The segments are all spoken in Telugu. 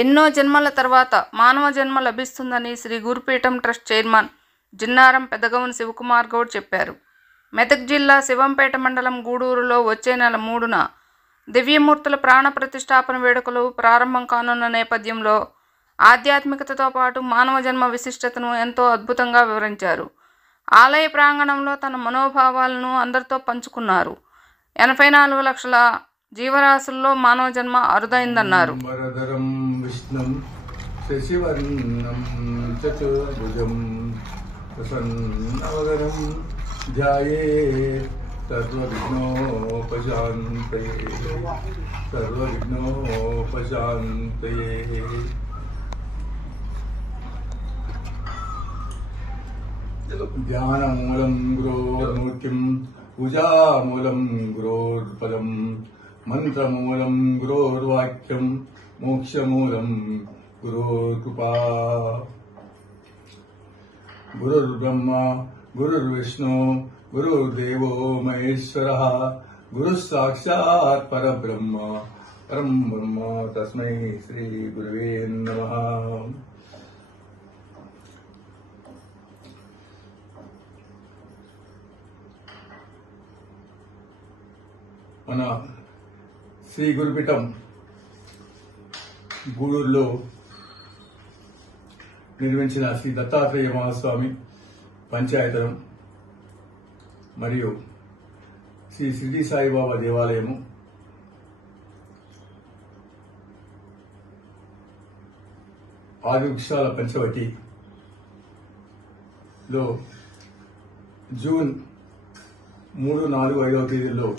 ఎన్నో జన్మల తర్వాత మానవ జన్మ లభిస్తుందని శ్రీ గురుపీఠం ట్రస్ట్ చైర్మన్ జిన్నారం పెద్దగౌని శివకుమార్ గౌడ్ చెప్పారు. మెదక్ జిల్లా శివంపేట మండలం గూడూరులో వచ్చే నెల 3న దివ్యమూర్తుల ప్రాణ ప్రతిష్టాపన వేడుకలు ప్రారంభం కానున్న నేపథ్యంలో ఆధ్యాత్మికతతో పాటు మానవ జన్మ విశిష్టతను ఎంతో అద్భుతంగా వివరించారు. ఆలయ ప్రాంగణంలో తన మనోభావాలను అందరితో పంచుకున్నారు. 84 లక్షల జీవరాశుల్లో మానవ జన్మ అరుదైందన్నారు. ధ్యానమూలం గురోర్మూర్తిం, పూజామూలం గురోర్పదం, మంత్రమూలం గురోర్వాక్యం, మోక్షమూలం గురోర్కృపా. గురుర్బ్రహ్మ గురుర్విష్ణు గురుర్దేవో మహేశ్వరః, గురుః సాక్షాత్ పరబ్రహ్మ పరం బ్రహ్మ తస్మై శ్రీ గురవే నమః. మన శ్రీ గురుపీఠం గూడూరులో నిర్మించిన శ్రీ దత్తాత్రేయ మహాస్వామి పంచాయతనం మరియు శ్రీ షిరిడి సాయిబాబా దేవాలయము ఆది వృక్షాల పంచవటిలో జూన్ 3, 4, 5వ తేదీల్లో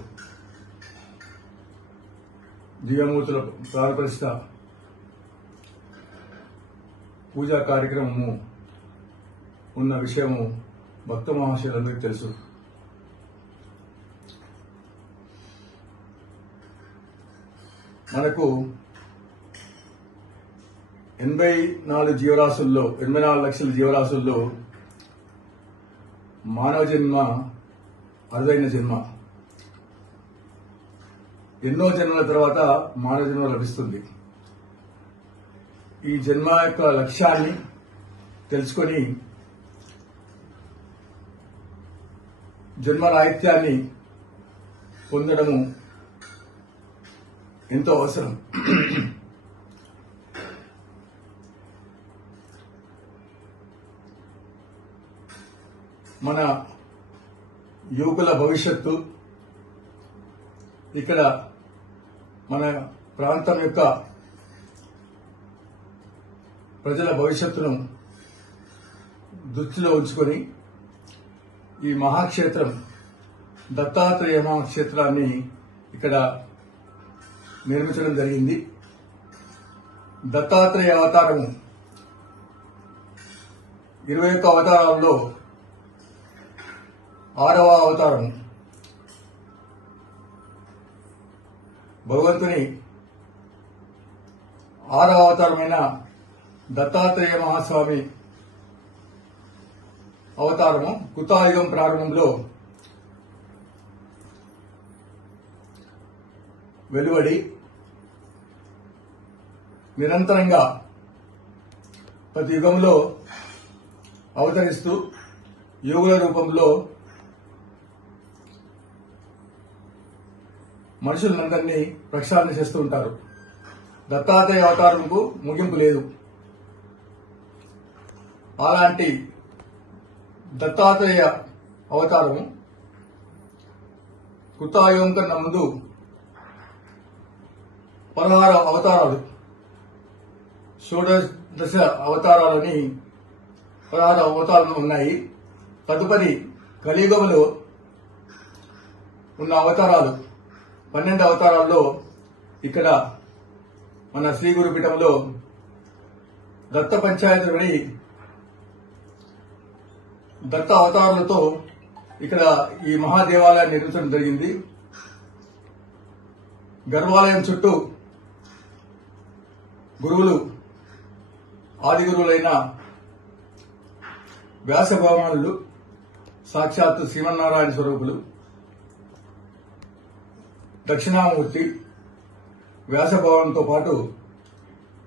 దివ్యమూర్తుల ప్రాణప్రతిష్ఠ పూజా కార్యక్రమము ఉన్న విషయము భక్త మహాశయులందరికీ తెలుసు. మనకు 84 లక్షల జీవరాశుల్లో మానవ జన్మ అరుదైన జన్మ. ఎన్నో జన్మల తర్వాత మానవ జన్మ లభిస్తుంది. ఈ జన్మ యొక్క లక్ష్యాన్ని తెలుసుకొని జన్మ రాహిత్యాన్ని పొందడము ఎంతో అవసరం. మన యువకుల భవిష్యత్తు, ఇక్కడ మన ప్రాంతం యొక్క ప్రజల భవిష్యత్తును దృష్టిలో ఉంచుకొని ఈ మహాక్షేత్రం దత్తాత్రేయ మహాక్షేత్రాన్ని ఇక్కడ నిర్మించడం జరిగింది. దత్తాత్రేయ అవతారము 21 అవతారాల్లో 6వ అవతారము. భగవంతుని 6వ అవతారమైన దత్తాత్రేయ మహాస్వామి అవతారము కృతాయుగం ప్రారంభంలో వెలువడి నిరంతరంగా ప్రతి యుగంలో అవతరిస్తూ యోగుల రూపంలో మనుషులందరినీ ప్రక్షాళన చేస్తూ ఉంటారు. దత్తాత్రేయ అవతారంకు ముగింపు లేదు. అలాంటి దత్తాత్రేయ అవతారము కృతాయుగం కన్నా ముందు 16 అవతారాలు, షోడశ అవతారాలని 16 అవతారాలు ఉన్నాయి. తదుపరి కలియుగంలో ఉన్న అవతారాలు 12 అవతారాల్లో ఇక్కడ మన శ్రీ గురుపీఠంలో దత్త పంచాయతీ దత్త అవతారాలతో ఇక్కడ ఈ మహాదేవాలయాన్ని నిర్మించడం జరిగింది. గర్భాలయం చుట్టూ గురువులు, ఆది గురువులైన వ్యాస భగవానులు, సాక్షాత్తు శ్రీమన్నారాయణ స్వరూపులు, దక్షిణామూర్తి, వ్యాసభవనంతో పాటు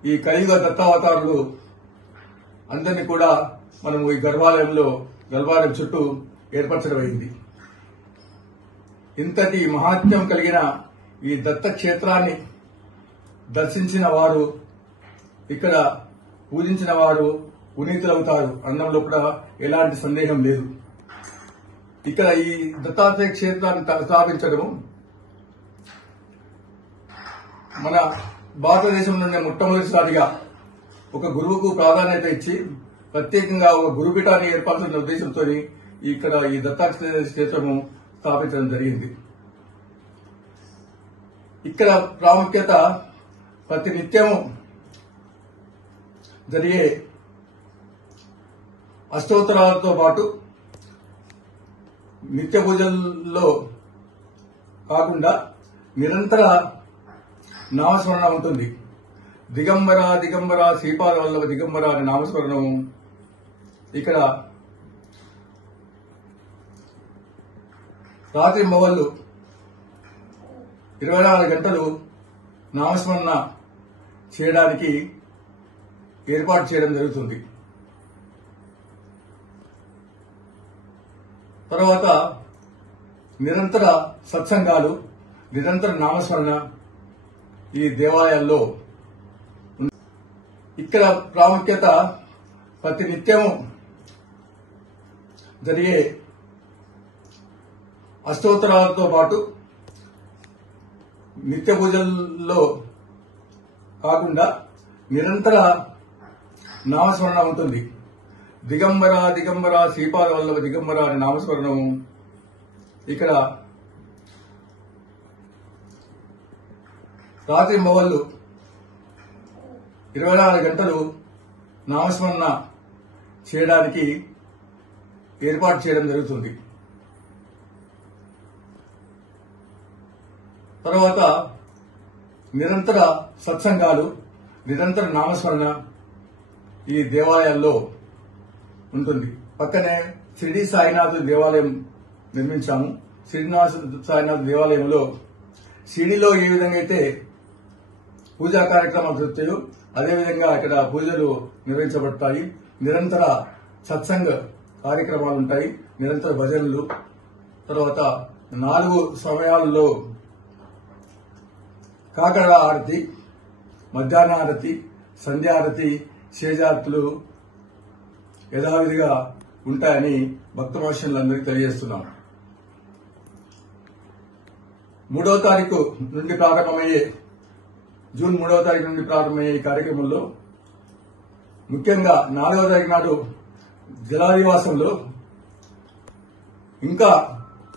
ఈ కలియుగ దత్తావతారులు అందరినీ కూడా మనము ఈ గర్భాలయం చుట్టూ ఏర్పరచడమైంది. ఇంతటి మహాత్మ్యం కలిగిన ఈ దత్త క్షేత్రాన్ని దర్శించిన వారు, ఇక్కడ పూజించిన వారు పునీతులవుతారు అన్నంలో కూడా ఎలాంటి సందేహం లేదు. ఇక్కడ ఈ దత్తాత్రేయ క్షేత్రాన్ని స్థాపించడం మన భారతదేశంలోనే మొట్టమొదటిసారిగా ఒక గురువుకు ప్రాధాన్యత ఇచ్చి ప్రత్యేకంగా ఒక గురుపీఠాన్ని ఏర్పరచిన ఉద్దేశంతో ఇక్కడ ఈ దత్తాత్రేయ క్షేత్రము స్థాపించడం జరిగింది. ఇక్కడ ప్రాముఖ్యత ప్రతి నిత్యము జరిగే అష్టోత్తరాలతో పాటు నిత్య పూజల్లో కాకుండా నిరంతర నామస్మరణ ఉంటుంది. దిగంబర దిగంబర శ్రీపాద వల్లభ దిగంబర అనే నామస్మరణం ఇక్కడ రాత్రి మొవళ్ళు 24 గంటలు నామస్మరణ చేయడానికి ఏర్పాటు చేయడం జరుగుతుంది. తర్వాత నిరంతర సత్సంగాలు, నిరంతర నామస్మరణ ఈ దేవాలయాల్లో. ఇక్కడ ప్రాముఖ్యత ప్రతి నిత్యము జరిగే అష్టోత్తరాలతో పాటు నిత్య పూజల్లో కాకుండా నిరంతర నామస్మరణ ఉంటుంది. దిగంబర దిగంబర శ్రీపాద వల్లభ దిగంబర అనే నామస్మరణం ఇక్కడ రాత్రి మొవళ్ళు 24 గంటలు నామస్మరణ చేయడానికి ఏర్పాటు చేయడం జరుగుతుంది. తర్వాత నిరంతర సత్సంగాలు, నిరంతర నామస్మరణ ఈ దేవాలయాల్లో ఉంటుంది. పక్కనే షిరిడి సాయినాథ్ దేవాలయం నిర్మించాము. శ్రీనివాస సాయినాథ్ దేవాలయంలో షిరిడిలో ఏ విధంగా అయితే పూజా కార్యక్రమాలు జరుగుతాయో అదేవిధంగా ఇక్కడ పూజలు నిర్వహించబడతాయి. నిరంతర సత్సంగ కార్యక్రమాలు ఉంటాయి, నిరంతర భజనలు. తర్వాత 4 సమయాల్లో కాకర హారతి, మధ్యాహ్న హారతి, సంధ్యాహారతి, శేజార్తులు యథావిధిగా ఉంటాయని భక్తమోషన్లందరికీ తెలియజేస్తున్నాం. 3వ తారీఖు నుండి ప్రారంభమయ్యే జూన్ 3వ తారీఖు నుండి ప్రారంభమయ్యే ఈ కార్యక్రమంలో ముఖ్యంగా 4వ తారీఖు నాడు జలాదివాసంలో ఇంకా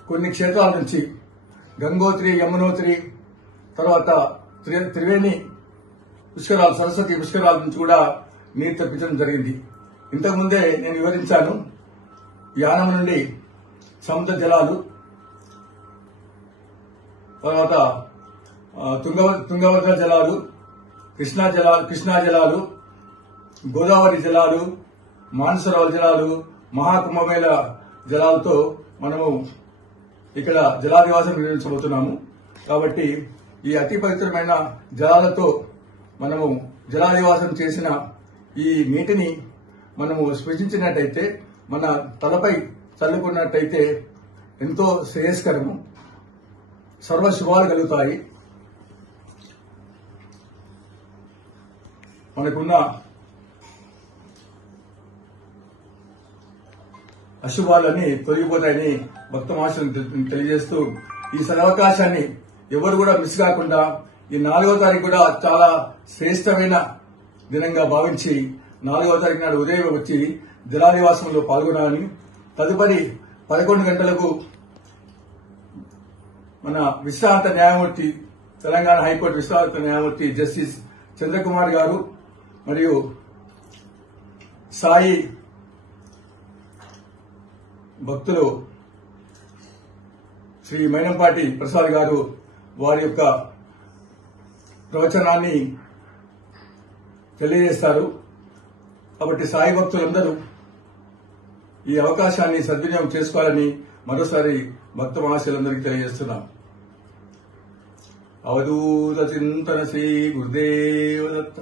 కొన్ని క్షేత్రాల నుంచి గంగోత్రి, యమునోత్రి, తర్వాత త్రివేణి పుష్కరాలు, సరస్వతి పుష్కరాల నుంచి కూడా నీరు తెప్పించడం జరిగింది. ఇంతకుముందే నేను వివరించాను. యానం నుండి సముద్ర జలాలు, తర్వాత తుంగభద్ర జలాలు, కృష్ణా జలాలు, గోదావరి జలాలు, మానసరోవర్ జలాలు, మహాకుంభమేళ జలాలతో మనము ఇక్కడ జలాదివాసం నిర్వహించబోతున్నాము. కాబట్టి ఈ అతి పవిత్రమైన జలాలతో మనము జలాదివాసం చేసిన ఈ నీటిని మనము స్పృశించినట్టయితే, మన తలపై చల్లుకున్నట్టయితే ఎంతో శ్రేయస్కరము, సర్వశుభాలు కలుగుతాయి. మనకున్న అశుభాలన్నీ తొలగిపోతాయని భక్తమాషులను తెలియజేస్తూ ఈ సదవకాశాన్ని ఎవరు కూడా మిస్ కాకుండా ఈ 4వ తారీఖు కూడా చాలా శ్రేష్టమైన దినంగా భావించి 4వ తారీఖు నాడు ఉదయం వచ్చి జలాదివాసంలో పాల్గొనాలని, తదుపరి 11 గంటలకు మన విశ్రాంత న్యాయమూర్తి, తెలంగాణ హైకోర్టు విశ్రాంత న్యాయమూర్తి జస్టిస్ చంద్రకుమార్ గారు మరియు సాయి భక్తులు శ్రీ మైనంపాటి ప్రసాద్ గారు వారి యొక్క ప్రవచనాన్ని తెలియజేస్తారు. కాబట్టి సాయి భక్తులందరూ ఈ అవకాశాన్ని సద్వినియోగం చేసుకోవాలని మరోసారి భక్త మహాశయులందరికీ తెలియజేస్తున్నాం. అవధూత చింతన శ్రీ గురుదేవ దత్త.